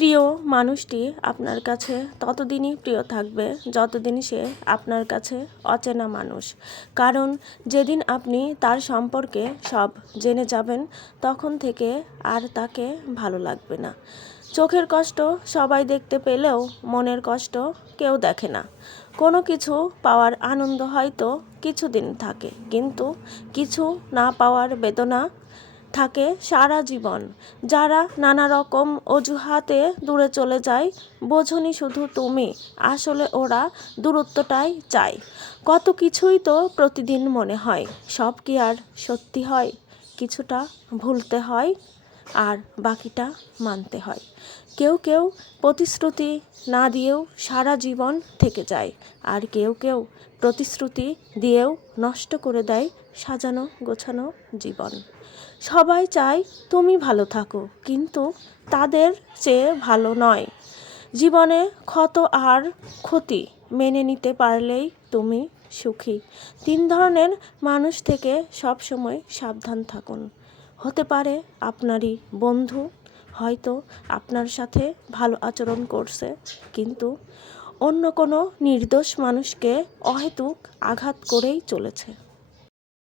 প্রিয় মানুষটি আপনার কাছে ততদিনই প্রিয় থাকবে যতদিন সে আপনার কাছে অচেনা মানুষ। কারণ যেদিন আপনি তার সম্পর্কে সব জেনে যাবেন তখন থেকে আর তাকে ভালো লাগবে না। চোখের কষ্ট সবাই দেখতে পেলেও মনের কষ্ট কেউ দেখে না। কোনো কিছু পাওয়ার আনন্দ হয়তো কিছুদিন থাকে, কিন্তু কিছু না পাওয়ার বেদনা থাকে সারা জীবন। যারা নানা রকম অজুহাতে দূরে চলে যায়, বোঝনি শুধু তুমি, আসলে ওরা দূরত্বটাই চায়। কত কিছুই তো প্রতিদিন মনে হয়, সব কি আর সত্যি হয়? কিছুটা ভুলতে হয় আর বাকিটা মানতে হয়। কেউ কেউ প্রতিশ্রুতি না দিয়েও সারা জীবন থেকে যায়, আর কেউ কেউ প্রতিশ্রুতি দিয়েও নষ্ট করে দেয় সাজানো গোছানো জীবন। সবাই চায় তুমি ভালো থাকো, কিন্তু তাদের চেয়ে ভালো নয়। জীবনে ক্ষত আর ক্ষতি মেনে নিতে পারলেই তুমি সুখী। 3 ধরনের মানুষ থেকে সবসময় সাবধান থাকুন। হতে পারে আপনারই বন্ধু, হয়তো আপনার সাথে ভালো আচরণ করছে, কিন্তু অন্য কোনো নির্দোষ মানুষকে অহেতুক আঘাত করেই চলেছে।